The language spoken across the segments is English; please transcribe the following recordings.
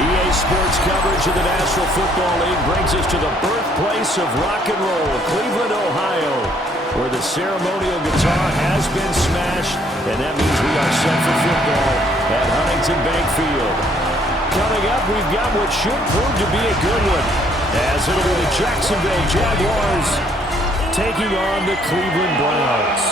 EA Sports coverage of the National Football League brings us to the birthplace of rock and roll, Cleveland, Ohio, where the ceremonial guitar has been smashed, and that means we are set for football at Huntington Bank Field. Coming up, we've got what should prove to be a good one, as it'll be the Jacksonville Jaguars taking on the Cleveland Browns.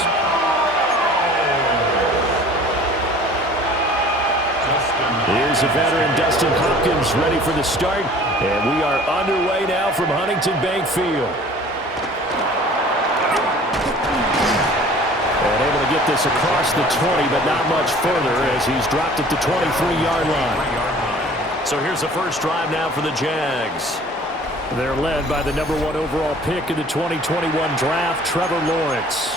Here's the veteran Dustin Hopkins ready for the start, and we are underway now from Huntington Bank Field. And able to get this across the 20, but not much further as he's dropped at the 23-yard line. So here's the first drive now for the Jags. They're led by the #1 overall pick in the 2021 draft, Trevor Lawrence.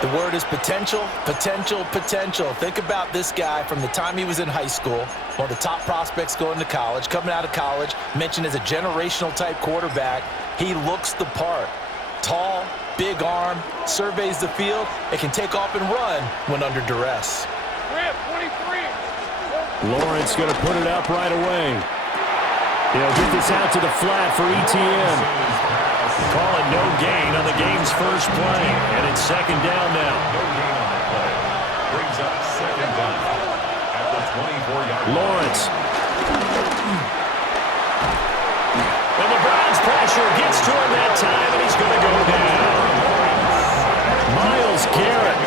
The word is potential, potential, potential. Think about this guy from the time he was in high school, one of the top prospects going to college, coming out of college, mentioned as a generational type quarterback. He looks the part. Tall, big arm, surveys the field, and can take off and run when under duress. Lawrence going to put it up right away. He'll get this out to the flat for ETN. Call it no gain on the game's first play, and it's second down now. No gain on the play. Brings up second down at the 24-yard line. Lawrence. And the Browns pressure gets to him that time, and he's going to go down. Myles Garrett.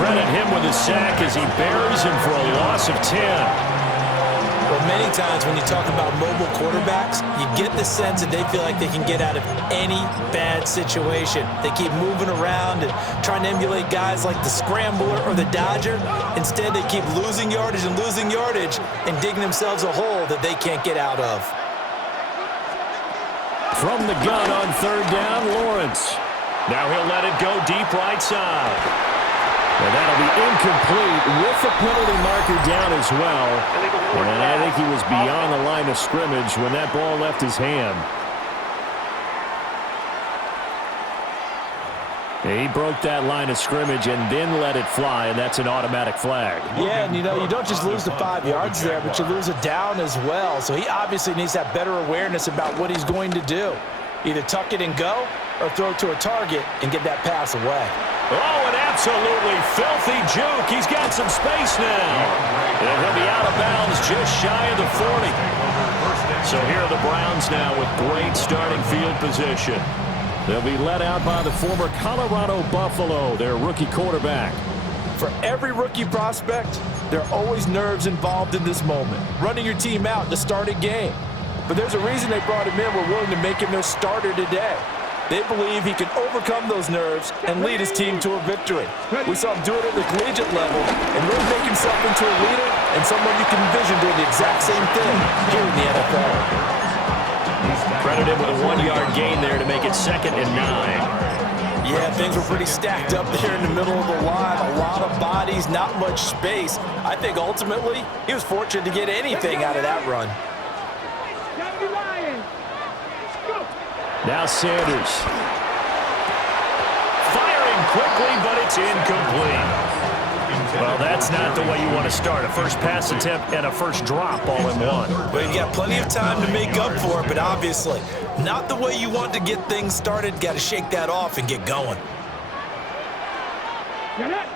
Credit him with a sack as he buries him for a loss of 10. Well, many times when you talk about mobile quarterbacks, you get the sense that they feel like they can get out of any bad situation. They keep moving around and trying to emulate guys like the Scrambler or the Dodger. Instead, they keep losing yardage and digging themselves a hole that they can't get out of. From the gun on third down, Lawrence. Now he'll let it go deep right side. And that'll be incomplete with the penalty marker down as well. And I think he was beyond the line of scrimmage when that ball left his hand. He broke that line of scrimmage and then let it fly, and that's an automatic flag. Yeah, and you don't just lose the 5 yards there, but you lose a down as well. So he obviously needs to have better awareness about what he's going to do. Either tuck it and go or throw it to a target and get that pass away. Oh, an absolutely filthy juke. He's got some space now. And he'll be out of bounds just shy of the 40. So here are the Browns now with great starting field position. They'll be led out by the former Colorado Buffalo, their rookie quarterback. For every rookie prospect, there are always nerves involved in this moment. Running your team out to start a game. But there's a reason they brought him in. We're willing to make him their starter today. They believe he can overcome those nerves and lead his team to a victory. We saw him do it at the collegiate level and really make himself into a leader and someone you can envision doing the exact same thing here in the NFL. Credit him with a 1-yard gain there to make it 2nd and 9. Yeah, things were pretty stacked up there in the middle of the line. A lot of bodies, not much space. I think ultimately he was fortunate to get anything out of that run. Now Sanders. Firing quickly, but it's incomplete. Well, that's not the way you want to start. A first pass attempt and a first drop all in one. Well, you've got plenty of time to make up for it, but obviously not the way you want to get things started. Got to shake that off and get going. Get it.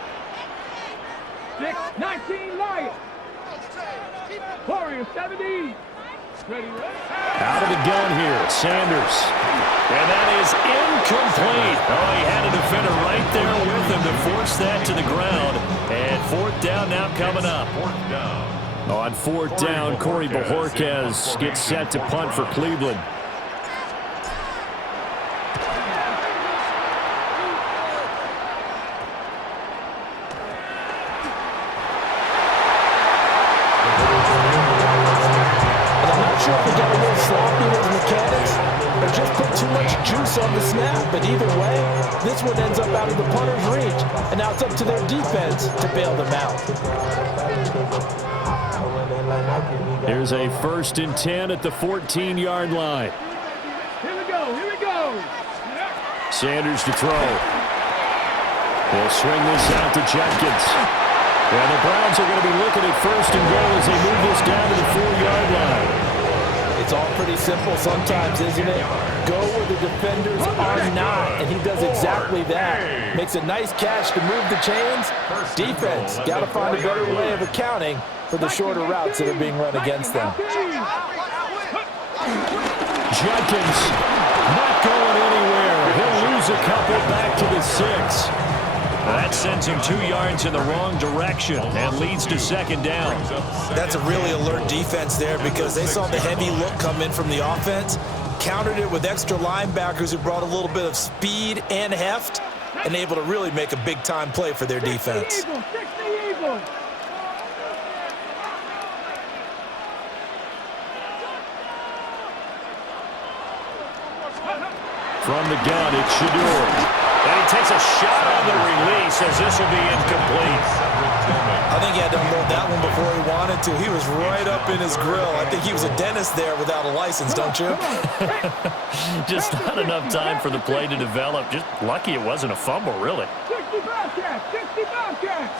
6-19 Lions. 4-70. Out of the gun here, Sanders. And that is incomplete. Oh, he had a defender right there with him to force that to the ground. And 4th down now coming up. On 4th down, Corey Bojorquez gets set to punt for Cleveland. On the snap, but either way, this one ends up out of the punter's reach, and now it's up to their defense to bail them out. Here's a 1st and 10 at the 14-yard line. Here we go. Sanders to throw. They'll swing this out to Jenkins. And the Browns are going to be looking at 1st and goal as they move this down to the 4-yard line. pretty simple sometimes, isn't it? Go where the defenders are not, and he does exactly that. Makes a nice catch to move the chains. Defense, got to find a better way of accounting for the shorter routes that are being run against them. Jenkins not going anywhere. He'll lose a couple back to the 6. That sends him 2 yards in the wrong direction and leads to second down. That's a really alert defense there because they saw the heavy look come in from the offense, countered it with extra linebackers who brought a little bit of speed and heft, and able to really make a big-time play for their defense. From the gun, it's Shador. And he takes a shot on the release as this will be incomplete. I think he had to unload that one before he wanted to. He was right up in his grill. I think he was a dentist there without a license, don't you? Just not enough time for the play to develop. Just lucky it wasn't a fumble, really. 60 Bobcats, 60 Bobcats.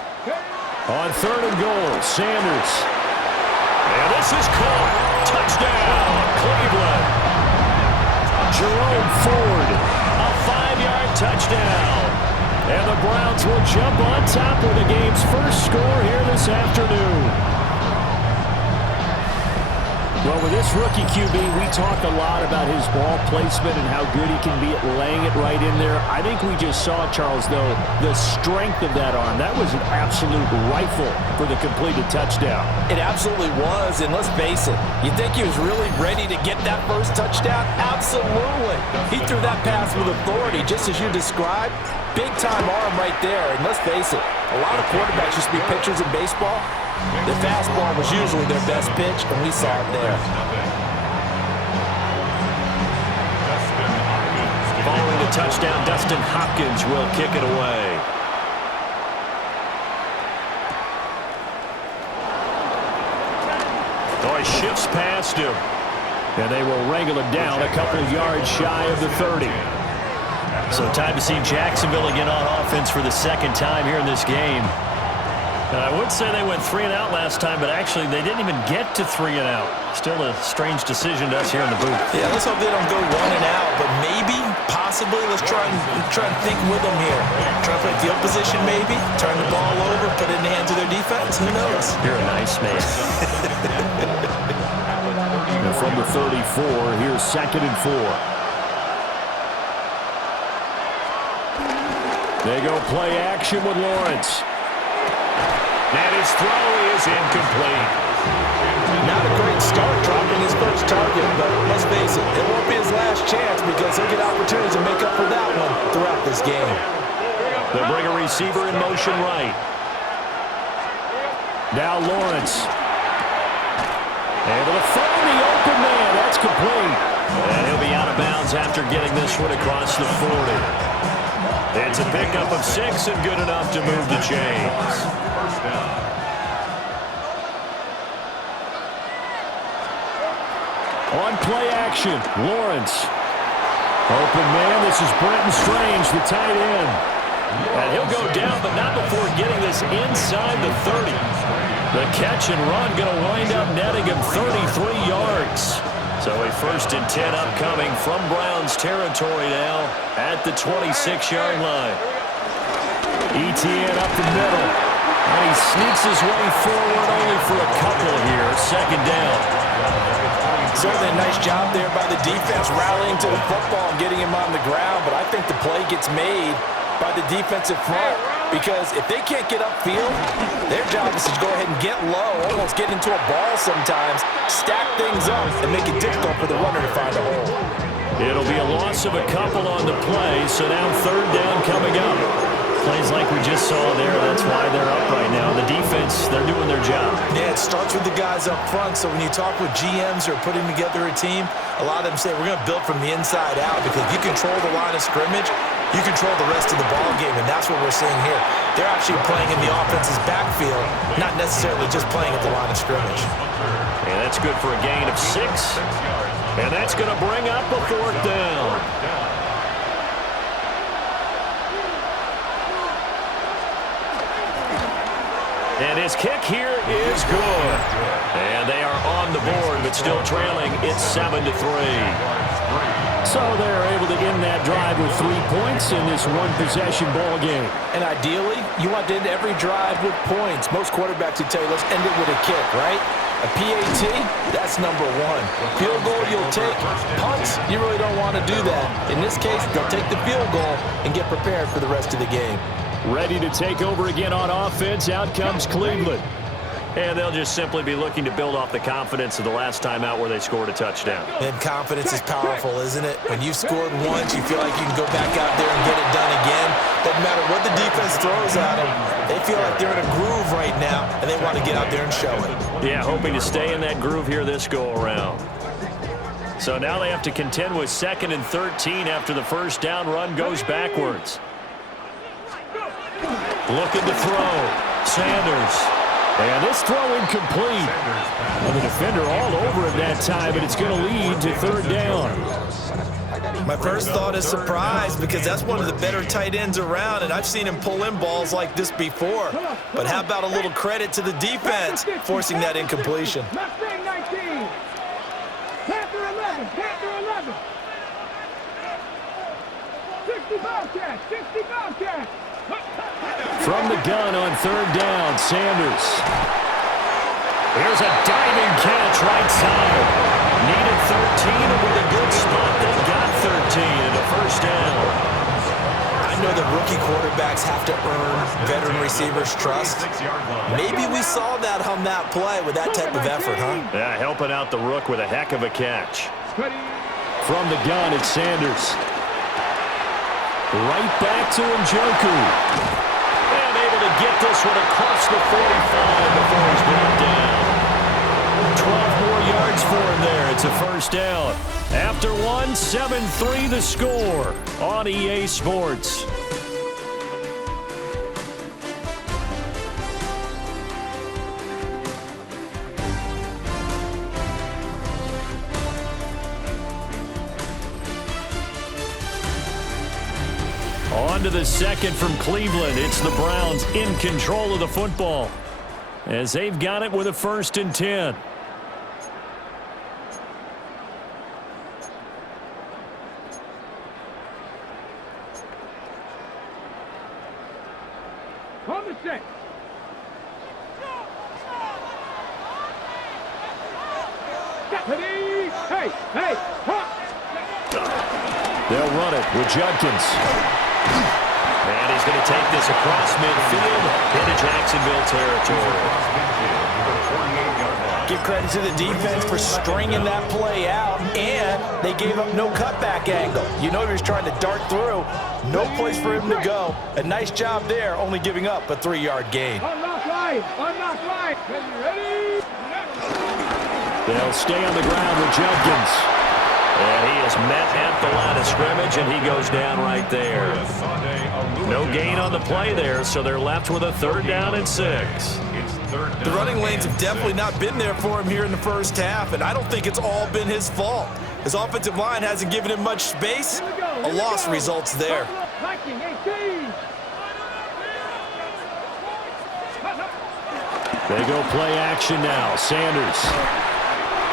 On 3rd and goal, Sanders. And this is caught. Touchdown, Cleveland. Jerome Ford, a 5-yard touchdown. And the Browns will jump on top of the game's first score here this afternoon. Well, with this rookie QB, we talk a lot about his ball placement and how good he can be at laying it right in there. I think we just saw, Charles, though, the strength of that arm. That was an absolute rifle for the completed touchdown. It absolutely was, and let's face it, you think he was really ready to get that first touchdown? Absolutely. He threw that pass with authority, just as you described. Big-time arm right there, and let's face it, a lot of quarterbacks used to be pitchers in baseball. The fastball was usually their best pitch, and we saw it there. Following the touchdown, Dustin Hopkins will kick it away. Oh, he shifts past him. And they will wrangle him down a couple yards shy of the 30. So time to see Jacksonville again on offense for the second time here in this game. I would say they went 3 and out last time, but actually they didn't even get to 3 and out. Still a strange decision to us here in the booth. Yeah, let's hope they don't go 1 and out, but maybe, possibly, let's try and think with them here. Try to play field position maybe, turn the ball over, put it in the hands of their defense. Who knows? You're a nice man. And from the 34, here's 2nd and 4. They go play action with Lawrence. And his throw is incomplete. Not a great start dropping his first target, but let's face it, it won't be his last chance because he'll get opportunities to make up for that one throughout this game. They'll bring a receiver in motion right. Now Lawrence. Able to find the open man. That's complete. And he'll be out of bounds after getting this one across the 40. It's a pickup of 6 and good enough to move the chains. On play action, Lawrence. Open man, this is Brenton Strange, the tight end. And he'll go down, but not before getting this inside the 30. The catch and run going to wind up netting him 33 yards. So a 1st and 10 upcoming from Browns territory now at the 26-yard line. ETN up the middle. And he sneaks his way forward only for a couple here. 2nd down. Certainly a nice job there by the defense rallying to the football and getting him on the ground, but I think the play gets made by the defensive front because if they can't get upfield, their job is to go ahead and get low, almost get into a ball sometimes, stack things up, and make it difficult for the runner to find a hole. It'll be a loss of a couple on the play, so now 3rd down coming up. Plays like we just saw there, that's why they're up right now. The defense, they're doing their job. Yeah, it starts with the guys up front, so when you talk with GMs who are putting together a team, a lot of them say we're going to build from the inside out because if you control the line of scrimmage, you control the rest of the ball game, and that's what we're seeing here. They're actually playing in the offense's backfield, not necessarily just playing at the line of scrimmage. And that's good for a gain of 6. And that's going to bring up a 4th down. And his kick here is good. And they are on the board with but still trailing. It's 7-3. So they're able to end that drive with 3 points in this one-possession ball game. And ideally, you want to end every drive with points. Most quarterbacks would tell you, let's end it with a kick, right? A PAT, that's number one. Field goal you'll take. Punts, you really don't want to do that. In this case, they'll take the field goal and get prepared for the rest of the game. Ready to take over again on offense. Out comes Cleveland. And they'll just simply be looking to build off the confidence of the last time out where they scored a touchdown. And confidence is powerful, isn't it? When you've scored once, you feel like you can go back out there and get it done again. Doesn't matter what the defense throws at them. They feel like they're in a groove right now, and they want to get out there and show it. Yeah, hoping to stay in that groove here this go-around. So now they have to contend with 2nd and 13 after the first down run goes backwards. Looking to throw. Sanders. And this throw incomplete. And the defender all over him that time, but it's going to lead to 3rd down. My first thought is surprise, because that's one of the better tight ends around, and I've seen him pull in balls like this before. But how about a little credit to the defense forcing that incompletion? Mustang 19. Panther 11. Panther 11. 60 Bobcats. 60 Bobcats. From the gun on 3rd down, Sanders. Here's a diving catch right side. Needed 13, and with a good spot, they got 13 and a first down. I know that rookie quarterbacks have to earn veteran receivers' trust. Maybe we saw that on that play with that type of effort, huh? Yeah, helping out the rook with a heck of a catch. From the gun, it's Sanders. Right back to Njoku. And able to get this one across the 45 before he's brought down. 12 more yards for him there. It's a first down. After one, 7-3 the score on EA Sports. On to the second from Cleveland. It's the Browns in control of the football as they've got it with a 1st and 10. On the 6. Hey, hey, huh. They'll run it with Judkins. And he's going to take this across midfield into Jacksonville territory. Give credit to the defense for stringing that play out, and they gave up no cutback angle. You know he was trying to dart through. No place for him to go. A nice job there, only giving up a 3-yard gain. Unlock line. Unlock line. Ready? They'll stay on the ground with Judkins. And he is met at the line of scrimmage, and he goes down right there. No gain on the play there, so they're left with a 3rd down and 6. The running lanes have definitely not been there for him here in the first half, and I don't think it's all been his fault. His offensive line hasn't given him much space. A loss results there. They go play action now. Sanders.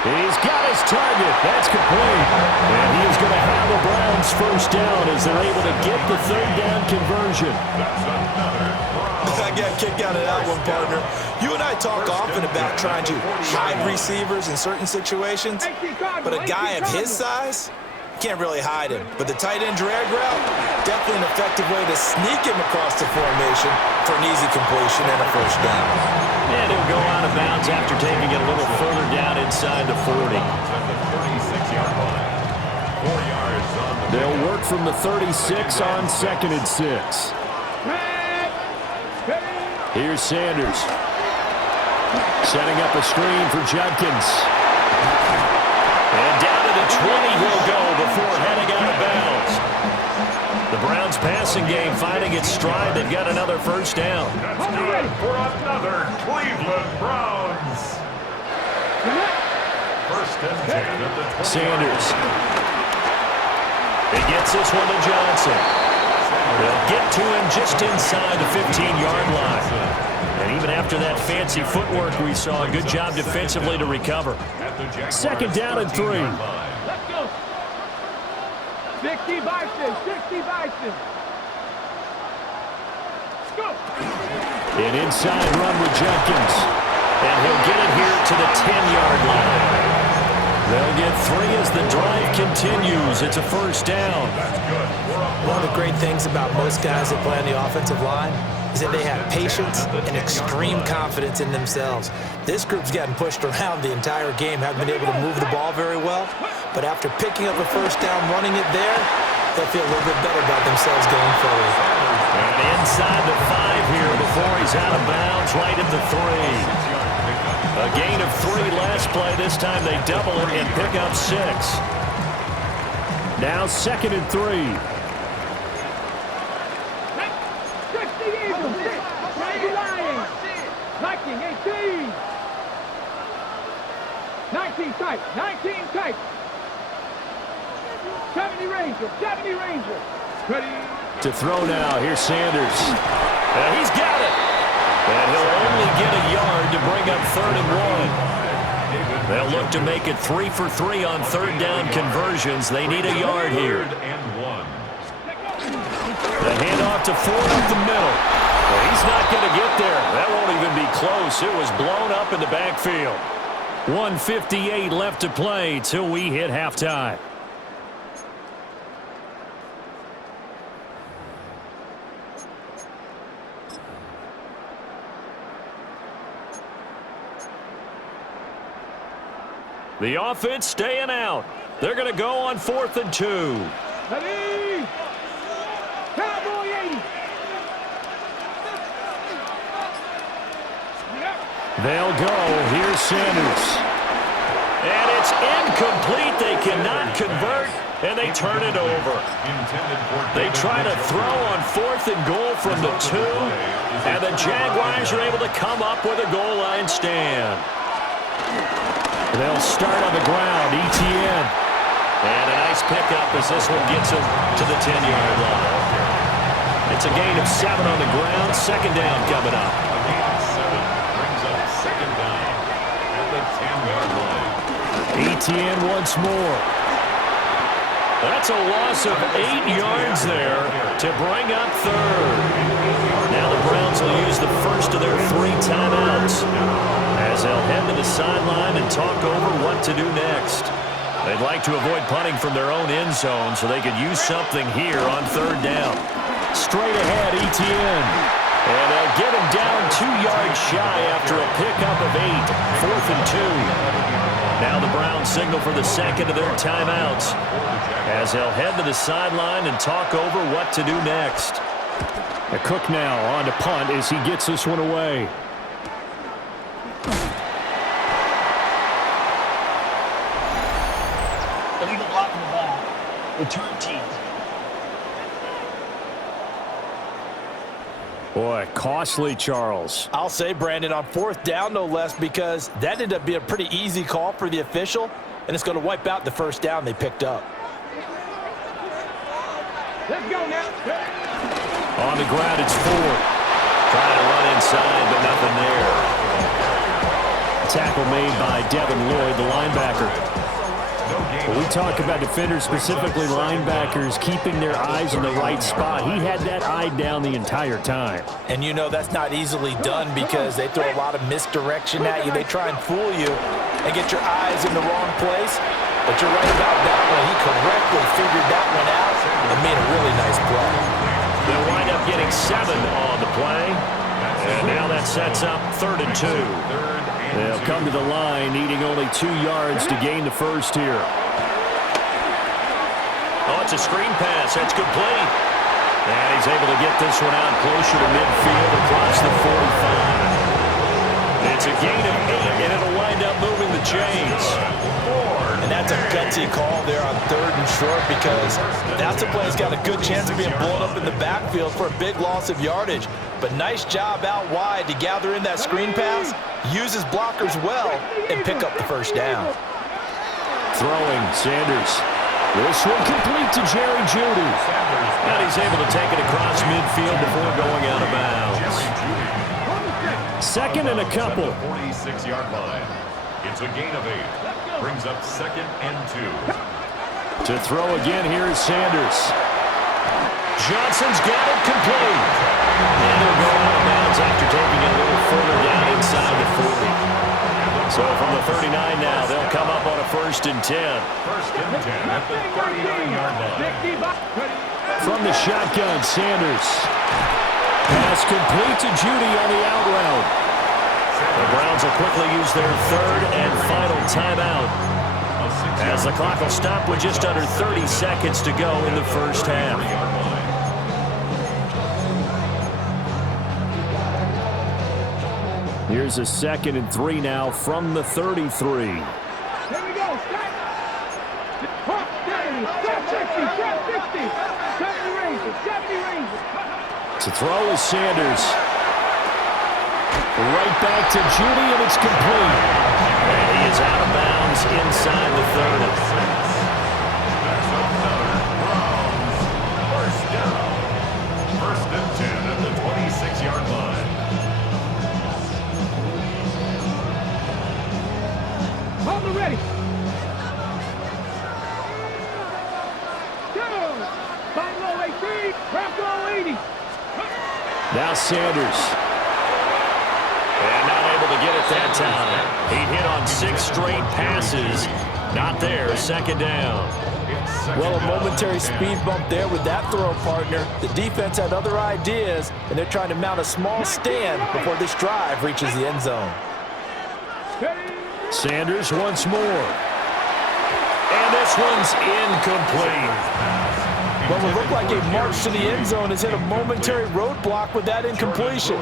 He's got his target. That's complete. And he is going to have the Browns first down as they're able to get the 3rd down conversion. I got a kick out of that one, partner. You and I talk often about trying to hide receivers in certain situations, but a guy of his size, can't really hide him. But the tight end drag route, definitely an effective way to sneak him across the formation for an easy completion and a first down. And he'll go out of bounds after taking it a little further down inside the 40. They'll work from the 36 on 2nd and 6. Here's Sanders. Setting up a screen for Judkins. And down to the 20 he'll go before heading out of bounds. The Browns passing game finding its stride. They've got another first down. That's good for another Cleveland Browns. 1st and 10 at the 20. Sanders. He gets this one to Johnson. They'll get to him just inside the 15-yard line. And even after that fancy footwork we saw, a good job defensively to recover. At the Jaguars. Second down and 3. Let's go. 60 Vikings, 60 Vikings. Go. An inside run with Jenkins. And he'll get it here to the 10-yard line. They'll get 3 as the drive continues. It's a first down. That's good. One of the great things about most guys that play on the offensive line is that they have patience and extreme confidence in themselves. This group's gotten pushed around the entire game, haven't been able to move the ball very well. But after picking up a first down, running it there, they'll feel a little bit better about themselves going forward. And inside the 5 here before he's out of bounds, right at the 3. A gain of 3 last play. This time they double it and pick up 6. Now second and 3. 60 Eagles, 6. 90 Lions. Viking, 18. 19 type, 19 type. 70 Rangers, 70 Rangers. Ready. To throw now. Here's Sanders. He's got it. And he'll only get a yard to bring up 3rd and 1. They'll look to make it 3 for 3 on 3rd down conversions. They need a yard here. 3rd and 1. The handoff to Ford up the middle. Well, he's not going to get there. That won't even be close. It was blown up in the backfield. 1:58 left to play till we hit halftime. The offense staying out. They're going to go on 4th and 2. Ready. Cowboy 80. They'll go. Here's Sanders. And it's incomplete. They cannot convert, and they turn it over. They try to throw on 4th and goal from the 2, and the Jaguars are able to come up with a goal line stand. They'll start on the ground. ETN. And a nice pickup as this one gets him to the 10-yard line. It's a gain of 7 on the ground. Second down coming up. A gain of 7 brings up 2nd down at the 10-yard line. ETN once more. That's a loss of 8 yards there to bring up 3rd. Now the Browns will use the first of their 3 timeouts as they'll head to the sideline and talk over what to do next. They'd like to avoid punting from their own end zone so they could use something here on 3rd down. Straight ahead, ETN. And they'll get him down 2 yards shy after a pickup of 8. 4th and 2. Now the Browns signal for the second of their timeouts as they'll head to the sideline and talk over what to do next. A Cook now on to punt as he gets this one away. Illegal block in the ball. Return team. Boy, costly, Charles. I'll say, Brandon, on 4th down, no less, because that ended up being a pretty easy call for the official, and it's going to wipe out the first down they picked up. Let's go now. On the ground, it's Ford. Trying to run inside, but nothing there. Tackle made by Devin Lloyd, the linebacker. When we talk about defenders, specifically linebackers, keeping their eyes in the right spot, he had that eye down the entire time. And you know that's not easily done because they throw a lot of misdirection at you. They try and fool you and get your eyes in the wrong place. But you're right about that one. He correctly figured that one out and made a really nice play. They'll wind up getting 7 on the play. And now that sets up 3rd and 2. They'll come to the line, needing only 2 yards to gain the first here. Oh, it's a screen pass. That's complete. And he's able to get this one out closer to midfield across the 45. It's a gain of 8, and it'll wind up moving the chains. And that's a gutsy call there on 3rd and short because that's a play that's got a good chance of being blown up in the backfield for a big loss of yardage. But nice job out wide to gather in that screen pass, use his blockers well, and pick up the first down. Throwing, Sanders. This one complete to Jerry Jeudy. And he's able to take it across midfield before going out of bounds. Second and a couple. 46-yard line. It's a gain of 8. Brings up 2nd and 2. To throw again, here's Sanders. Johnson's got it complete. And they'll go out of bounds after taking it a little further down inside the 40. So from the 39 now, they'll come up on a 1st and 10. 1st and 10 at the 39-yard line. From the shotgun, Sanders. Pass complete to Judy on the out route. The Browns will quickly use their 3rd and final timeout, as the clock will stop with just under 30 seconds to go in the first half. Here's a 2nd and 3 now from the 33. Here we go. Stop. Hawk, 70, 60, 70 Rangers, 70 Rangers. To throw is Sanders. Right back to Judy, and it's complete. And he is out of bounds inside the 30. That's another Browns first down. 1st and 10 at the 26-yard line. Hold them ready. Go. Find low 18. Craft low 80. Now Sanders. And not able to get it that time. He hit on 6 straight passes. Not there. 2nd down. Well, a momentary speed bump there with that throw, partner. The defense had other ideas, and they're trying to mount a small stand before this drive reaches the end zone. Sanders once more. And this one's incomplete. What would look like a march to the end zone has hit a momentary roadblock with that incompletion.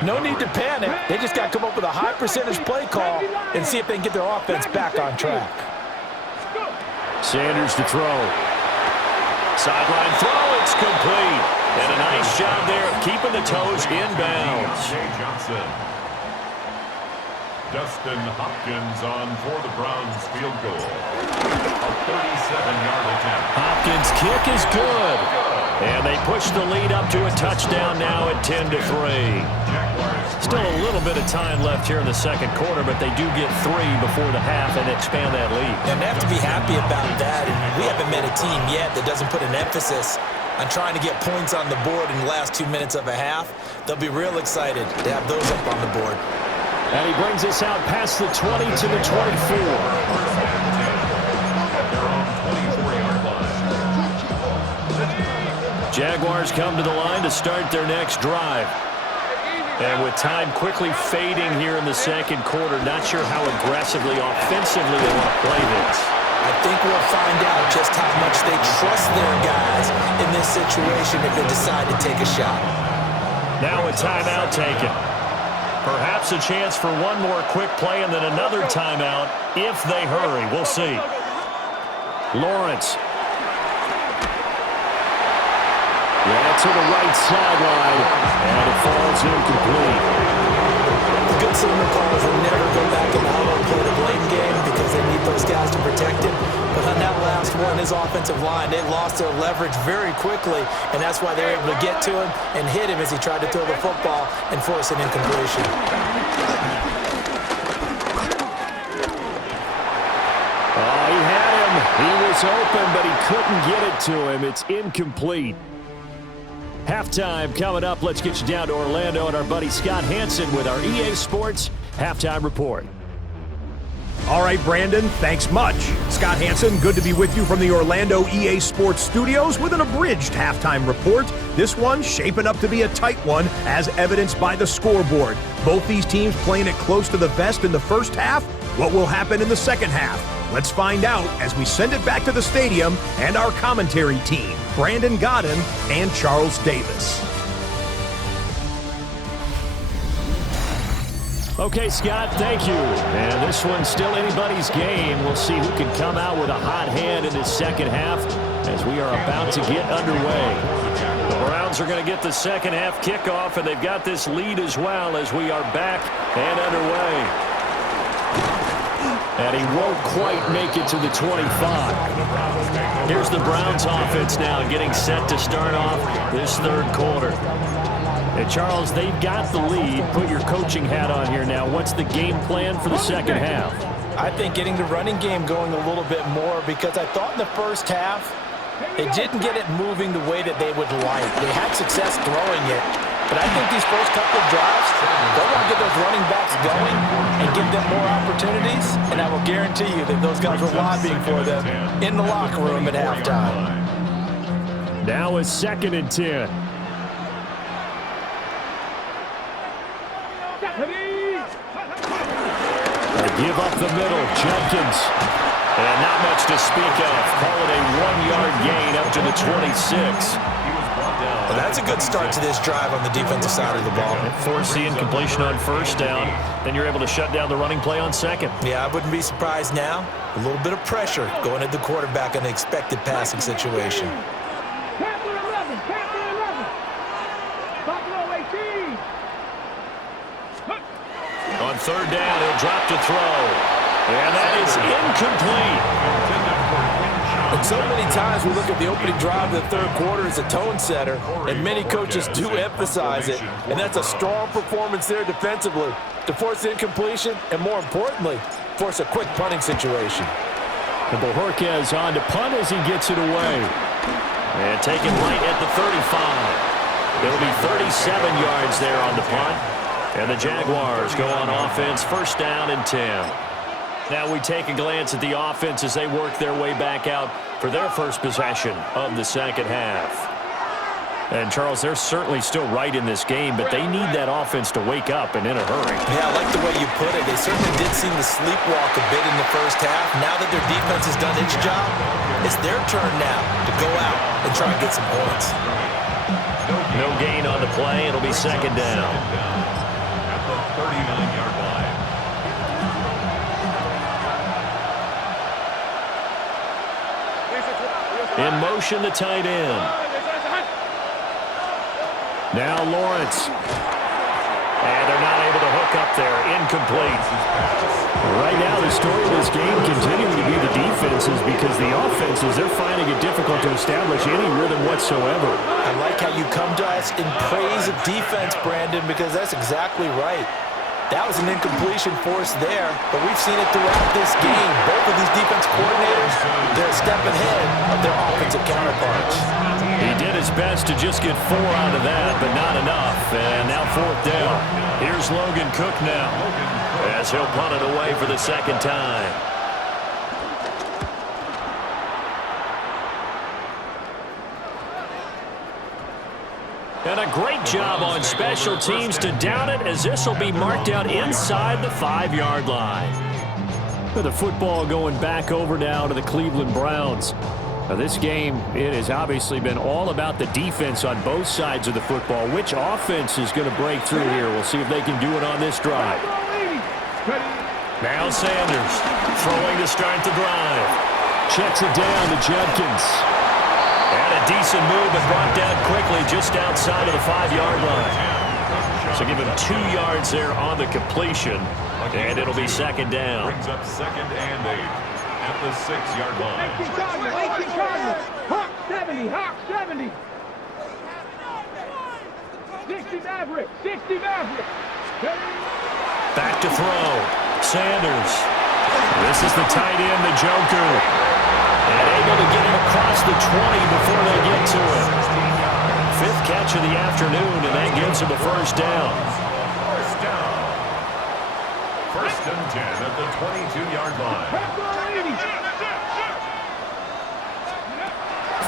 No need to panic. They just got to come up with a high percentage play call and see if they can get their offense back on track. Sanders to throw. Sideline throw, it's complete. And a nice job there of keeping the toes inbounds. Johnson. Dustin Hopkins on for the Browns field goal. A 37-yard attempt. Hopkins' kick is good. And they push the lead up to a touchdown now at 10-3. Still a little bit of time left here in the 2nd quarter, but they do get 3 before the half and expand that lead. And they have to be happy about that. And we haven't met a team yet that doesn't put an emphasis on trying to get points on the board in the last 2 minutes of a half. They'll be real excited to have those up on the board. And he brings us out past the 20 to the 24. Jaguars come to the line to start their next drive. And with time quickly fading here in the 2nd quarter, not sure how aggressively, offensively they want to play this. I think we'll find out just how much they trust their guys in this situation if they decide to take a shot. Now a timeout taken. Perhaps a chance for one more quick play and then another timeout if they hurry. We'll see. Lawrence. Yeah, to the right sideline, and it falls incomplete. The good signal calls will never go back in the hollow play the blame game because they need those guys to protect him. But on that last one, his offensive line, they lost their leverage very quickly, and that's why they were able to get to him and hit him as he tried to throw the football and force an incompletion. Oh, he had him. He was open, but he couldn't get it to him. It's incomplete. Halftime coming up. Let's get you down to Orlando and our buddy Scott Hansen with our EA Sports Halftime Report. All right, Brandon, thanks much. Scott Hansen, good to be with you from the Orlando EA Sports Studios with an abridged halftime report. This one shaping up to be a tight one, as evidenced by the scoreboard. Both these teams playing it close to the vest in the first half. What will happen in the second half? Let's find out as we send it back to the stadium and our commentary team, Brandon Godden and Charles Davis. Okay, Scott, thank you. And this one's still anybody's game. We'll see who can come out with a hot hand in this second half as we are about to get underway. The Browns are going to get the second half kickoff, and they've got this lead as well as we are back and underway. And he won't quite make it to the 25. Here's the Browns offense now getting set to start off this third quarter. And Charles, they've got the lead. Put your coaching hat on here now. What's the game plan for the second half? I think getting the running game going a little bit more, because I thought in the first half they didn't get it moving the way that they would like. They had success throwing it, but I think these first couple of drives, they want to get those running backs going and give them more opportunities, and I will guarantee you that those guys were lobbying for them in the locker room at halftime. Now a 2nd and 10. They give up the middle. Jenkins. And not much to speak of. Call it a 1-yard gain up to the 26. Well, that's a good start to this drive on the defensive side of the ball. Force the incompletion on 1st down. Then you're able to shut down the running play on 2nd. Yeah, I wouldn't be surprised now. A little bit of pressure going at the quarterback in an expected passing situation. Panther 11, Panther 11. Buffalo 18. On 3rd down, he'll drop to throw. And that is incomplete. And so many times we look at the opening drive of the 3rd quarter as a tone setter, and many coaches do emphasize it. And that's a strong performance there defensively to force incompletion and, more importantly, force a quick punting situation. And Bojorquez on to punt as he gets it away. And taken right at the 35. It'll be 37 yards there on the punt. And the Jaguars go on offense, 1st down and 10. Now we take a glance at the offense as they work their way back out for their first possession of the 2nd half. And, Charles, they're certainly still right in this game, but they need that offense to wake up and in a hurry. Yeah, I like the way you put it. They certainly did seem to sleepwalk a bit in the first half. Now that their defense has done its job, it's their turn now to go out and try and get some points. No gain on the play. It'll be 2nd down. At the 39-yard line. In motion, the tight end. Now Lawrence. And they're not able to hook up there. Incomplete. Right now, the story of this game continuing to be the defenses, because the offenses, they're finding it difficult to establish any rhythm whatsoever. I like how you come to us in praise of defense, Brandon, because that's exactly right. That was an incompletion forced there, but we've seen it throughout this game. Both of these defense coordinators, they're a step ahead of their offensive counterparts. He did his best to just get 4 out of that, but not enough. And now 4th down. Here's Logan Cook now, as he'll punt it away for the 2nd time. And a great job on special teams to down it, as this will be marked out inside the 5-yard line. With the football going back over now to the Cleveland Browns. Now this game, it has obviously been all about the defense on both sides of the football. Which offense is going to break through here? We'll see if they can do it on this drive. Now Sanders throwing to start the drive. Checks it down to Jenkins. And a decent move, but brought down quickly just outside of the 5-yard line. So give him 2 yards there on the completion, and it'll be 2nd down. Brings up 2nd and 8 at the 6-yard line. 18 Cardinals. Hawk 70, Hawk 70. 60 Maverick, 60 Maverick. Back to throw. Sanders. This is the tight end, the Joker. And able to get him across the 20 before they get to it. 5th catch of the afternoon, and that gives him a 1st down. 1st and 10 at the 22-yard line.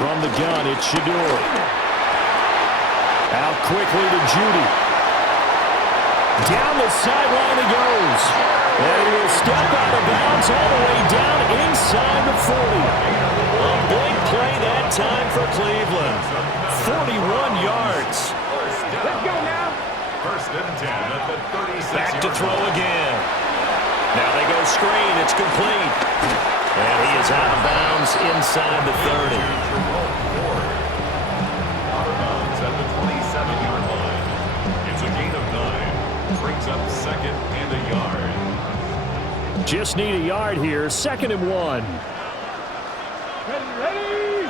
From the gun, it's Shador. Out quickly to Judy. Down the sideline he goes. And he will step out of bounds all the way down inside the 40. A big play that time for Cleveland. 41 yards. Let's go now. 1st and 10 at the 36. Back to throw again. Now they go screen. It's complete. And he is out of bounds inside the 30. Out of bounds at the 27-yard line. It's a gain of 9. Brings up 2nd and a yard. Just need a yard here. 2nd and 1. Ready.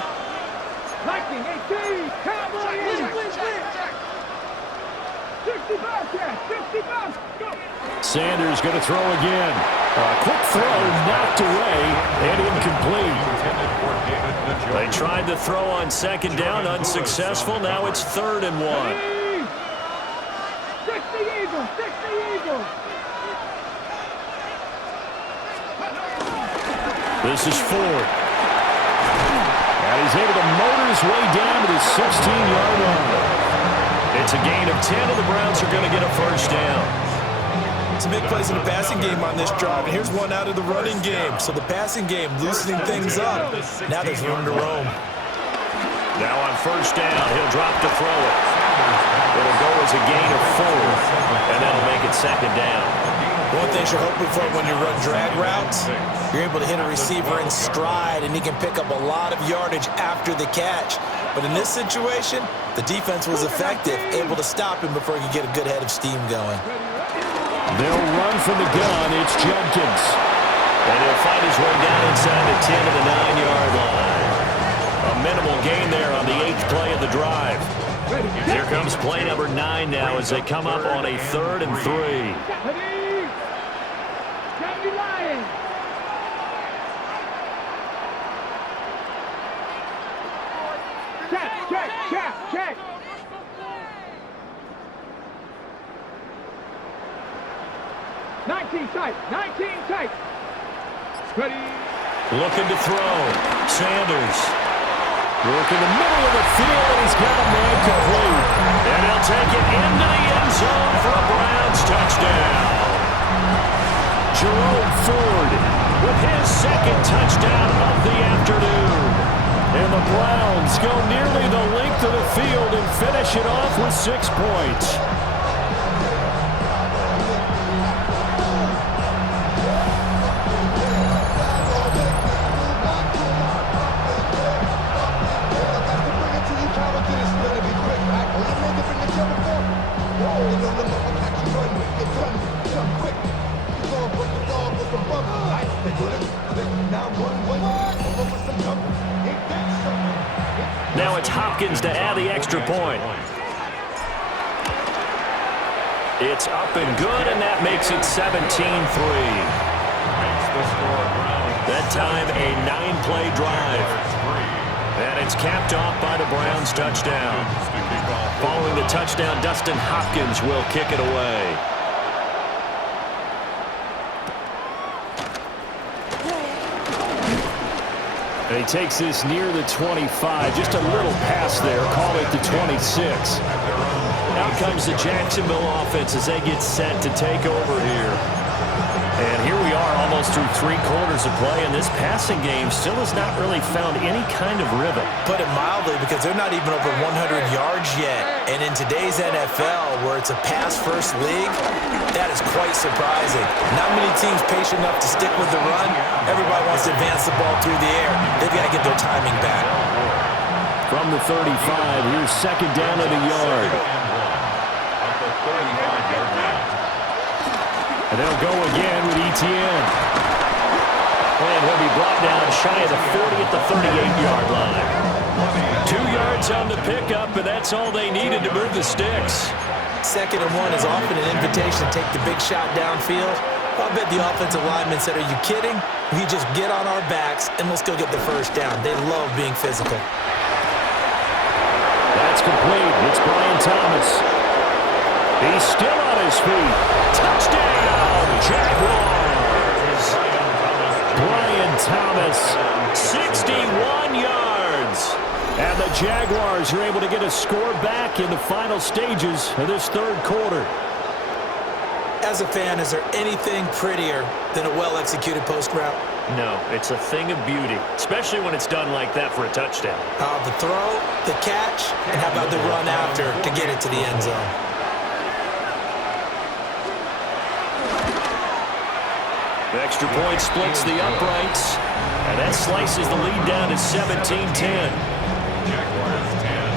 Lightning 18. Cowboy 80. 65, Jack. 65. Go. Sanders going to throw again. A quick throw knocked away and incomplete. They tried to throw on second down, unsuccessful. Now it's 3rd and 1. 60 Eagles. 60 Eagles. This is Ford. And he's able to motor his way down to the 16-yard line. It's a gain of 10, and the Browns are going to get a first down. Some big plays in the passing game on this drive, and here's one out of the running game. So the passing game loosening things up. Now there's room to roam. Now on first down, he'll drop to throw it. It'll go as a gain of 4, and that'll make it 2nd down. One thing you're hoping for when you run drag routes, you're able to hit a receiver in stride, and he can pick up a lot of yardage after the catch. But in this situation, the defense was effective, able to stop him before he could get a good head of steam going. They'll run from the gun. It's Judkins. And he'll find his way down inside the 10 to the 9-yard line. A minimal gain there on the 8th play of the drive. Here comes play number 9 now as they come up on a 3rd and 3. Check. 19 tight. Ready. Looking to throw. Sanders. Work in the middle of the field, and he's got a man complete. And he'll take it into the end zone for a Browns touchdown. Jerome Ford with his 2nd touchdown of the afternoon. And the Browns go nearly the length of the field and finish it off with 6 points. Now it's Hopkins to add the extra point. It's up and good, and that makes it 17-3. That time a 9-play drive. And it's capped off by the Browns touchdown. Following the touchdown, Dustin Hopkins will kick it away. And he takes this near the 25. Just a little pass there. Call it the 26. Out comes the Jacksonville offense as they get set to take over here. And here we are almost through 3 quarters of play, and this passing game still has not really found any kind of rhythm. Put it mildly, because they're not even over 100 yards yet. And in today's NFL, where it's a pass-first league, that is quite surprising. Not many teams patient enough to stick with the run. Everybody wants to advance the ball through the air. They've got to get their timing back. From the 35, here's 2nd down at a yard. And they'll go again with Etienne. And he'll be brought down shy of the 40 at the 38-yard line. 2 yards on the pickup, and that's all they needed to move the sticks. 2nd and 1 is often an invitation to take the big shot downfield. I bet the offensive lineman said, "Are you kidding? We just get on our backs, and let's go get the first down." They love being physical. That's complete. It's Brian Thomas. He's still on his feet. Touchdown, Jaguars. Brian Thomas, 61 yards. And the Jaguars are able to get a score back in the final stages of this 3rd quarter. As a fan, is there anything prettier than a well-executed post route? No, it's a thing of beauty, especially when it's done like that for a touchdown. The throw, the catch, and how about the run after to get it to the end zone? The extra point splits the uprights, and that slices the lead down to 17-10. Jaguars 10.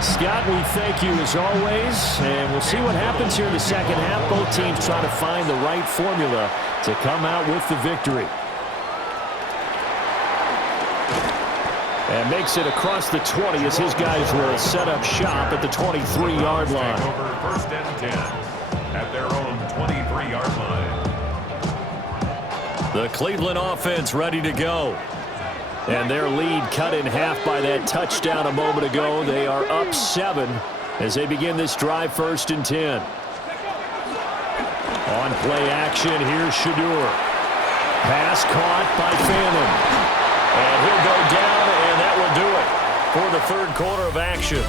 Scott, we thank you as always, and we'll see what happens here in the second half. Both teams trying to find the right formula to come out with the victory. And makes it across the 20 as his guys will set up shop at the 23-yard line. Over first and 10 at their own 23-yard line. The Cleveland offense ready to go. And their lead cut in half by that touchdown a moment ago. They are up 7 as they begin this drive, 1st and 10. On play action, here's Shadur. Pass caught by Fannin. And he'll go down, and that will do it for the 3rd quarter of action.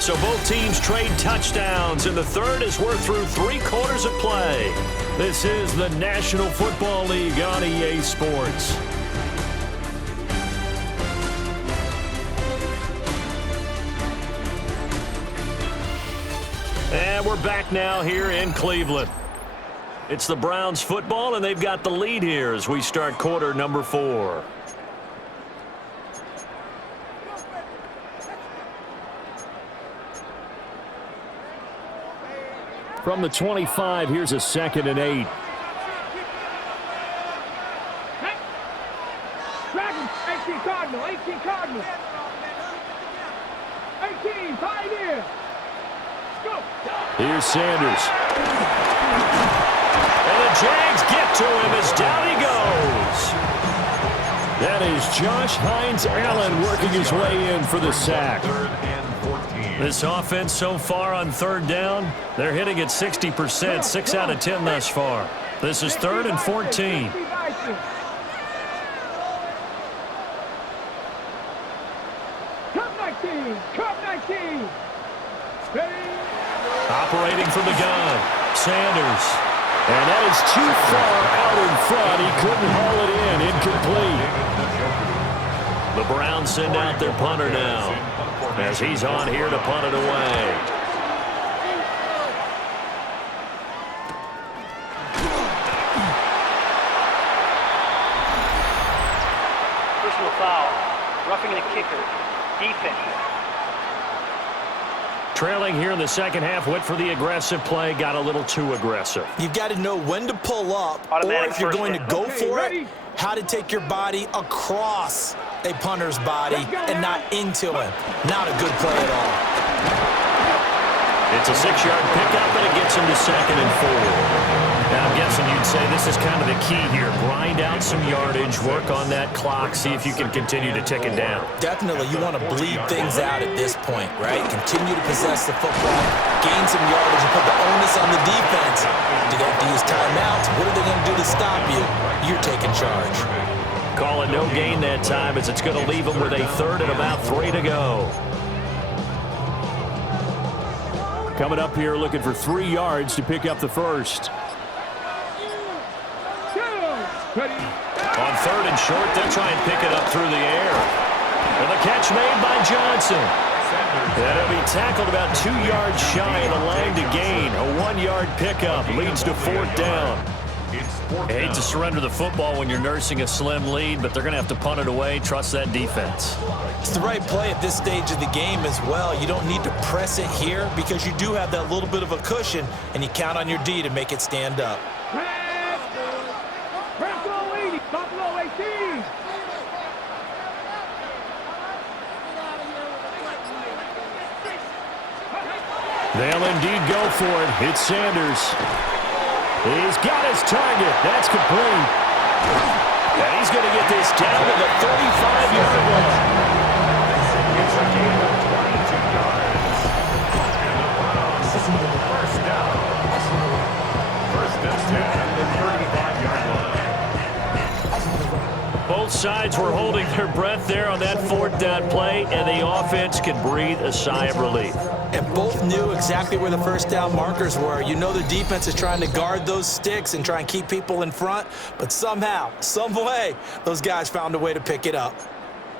So both teams trade touchdowns in the 3rd as we're through 3 quarters of play. This is the National Football League on EA Sports. And we're back now here in Cleveland. It's the Browns football, and they've got the lead here as we start quarter number 4. From the 25, here's a 2nd and 8. Dragons, 18 Cardinal, 18 Cardinal. 18, Pioneer. Go. Here's Sanders. And the Jags get to him as down he goes. That is Josh Hines-Allen working his way in for the sack. 3rd and 14. This offense so far on 3rd down, they're hitting at 60%, 6 out of 10 thus far. This is 3rd and 14. Cup 19, Cup 19. Operating from the gun, Sanders. And that is too far out in front. He couldn't haul it in. Incomplete. The Browns send out their punter now as he's on here to punt it away. Personal foul. Roughing the kicker. Defense. Trailing here in the 2nd half, went for the aggressive play, got a little too aggressive. You've got to know when to pull up, Automatic or if you're going to go Okay, for ready? it, how to take your body across a punter's body and not into him. Not a good play at all. It's a 6-yard pickup, and it gets him to 2nd and 4. Now, I'm guessing you'd say this is kind of the key here. Grind out some yardage, work on that clock, see if you can continue to tick it down. Definitely, you want to bleed things out at this point, right? Continue to possess the football, gain some yardage, and put the onus on the defense. Do they have to use timeouts? What are they going to do to stop you? You're taking charge. Call it no gain that time as it's going to leave them with a 3rd and about 3 to go. Coming up here looking for 3 yards to pick up the 1st. Ready? On 3rd and short, they'll try and pick it up through the air. And the catch made by Johnson. That'll be tackled about 2 yards shy of the line to gain. A 1-yard pickup leads to 4th down. I hate to surrender the football when you're nursing a slim lead, but they're going to have to punt it away. Trust that defense. It's the right play at this stage of the game as well. You don't need to press it here because you do have that little bit of a cushion, and you count on your D to make it stand up. Buffalo 80, Buffalo 18. They'll indeed go for it. It's Sanders. He's got his target. That's complete. And he's going to get this down to the 35-yard line. It's a gain of 22 yards. And the Browns, first down. First and 10 at the 35-yard line. Both sides were holding their breath there on that 4th down play, and the offense can breathe a sigh of relief. And both knew exactly where the first down markers were. You know the defense is trying to guard those sticks and try and keep people in front, but somehow, some way, those guys found a way to pick it up.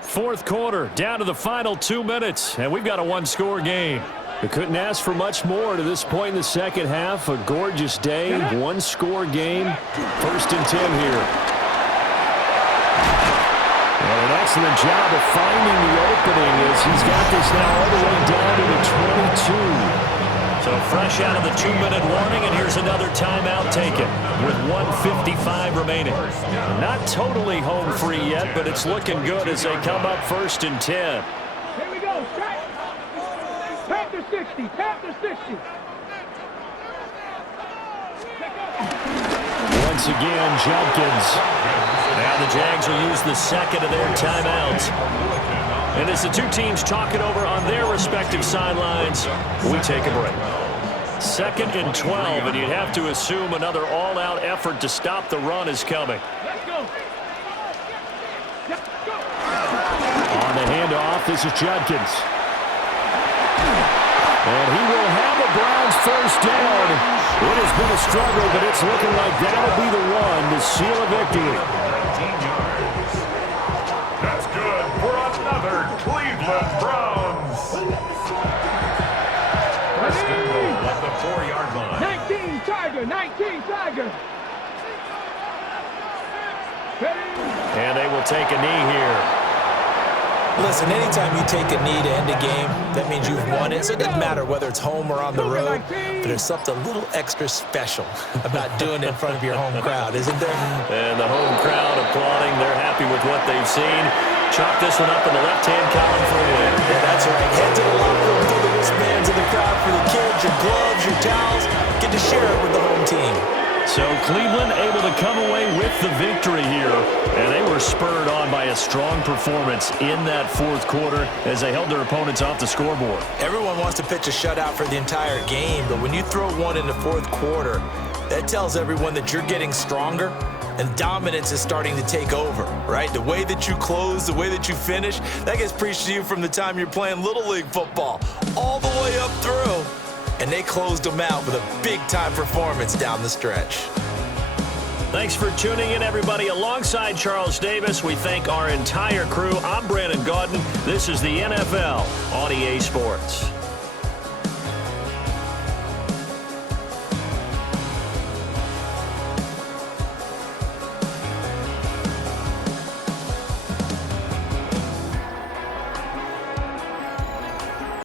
4th quarter, down to the final 2 minutes, and we've got a 1-score game. We couldn't ask for much more to this point in the 2nd half. A gorgeous day, 1-score game. 1st and 10 here. And an excellent job of finding the opening as he's got this now all the way down to the 22. So fresh out of the 2-minute warning, and here's another timeout taken with 1:55 remaining. Not totally home free yet, but it's looking good as they come up 1st and 10. Here we go. Strike. Tap to 60. Tap to 60. Once again, Jenkins. Now the Jags will use the second of their timeouts. And as the two teams talk it over on their respective sidelines, we take a break. 2nd and 12, and you'd have to assume another all-out effort to stop the run is coming. Let's go. On the handoff, this is Jenkins. And he will have a Browns first down. It has been a struggle, but it's looking like that'll be the one to seal a victory. 19 yards. That's good for another Cleveland Browns. First and goal at the 4-yard line. 19 Tiger. 19 Tiger. And they will take a knee here. Listen, anytime you take a knee to end a game, that means you've won it. So it doesn't matter whether it's home or on the road, but there's something a little extra special about doing it in front of your home crowd, isn't there? And the home crowd applauding. They're happy with what they've seen. Chalk this one up in the left-hand column for a win. Yeah, that's right. Head to the locker room, throw the wristbands in the crowd for the kids, your gloves, your towels. Get to share it with the home team. So Cleveland able to come away with the victory here, and they were spurred on by a strong performance in that 4th quarter as they held their opponents off the scoreboard. Everyone wants to pitch a shutout for the entire game, but when you throw one in the 4th quarter, that tells everyone that you're getting stronger and dominance is starting to take over, right? The way that you close, the way that you finish, that gets preached to you from the time you're playing Little League football all the way up through. And they closed them out with a big-time performance down the stretch. Thanks for tuning in, everybody. Alongside Charles Davis, we thank our entire crew. I'm Brandon Gaudin. This is the NFL on EA Sports.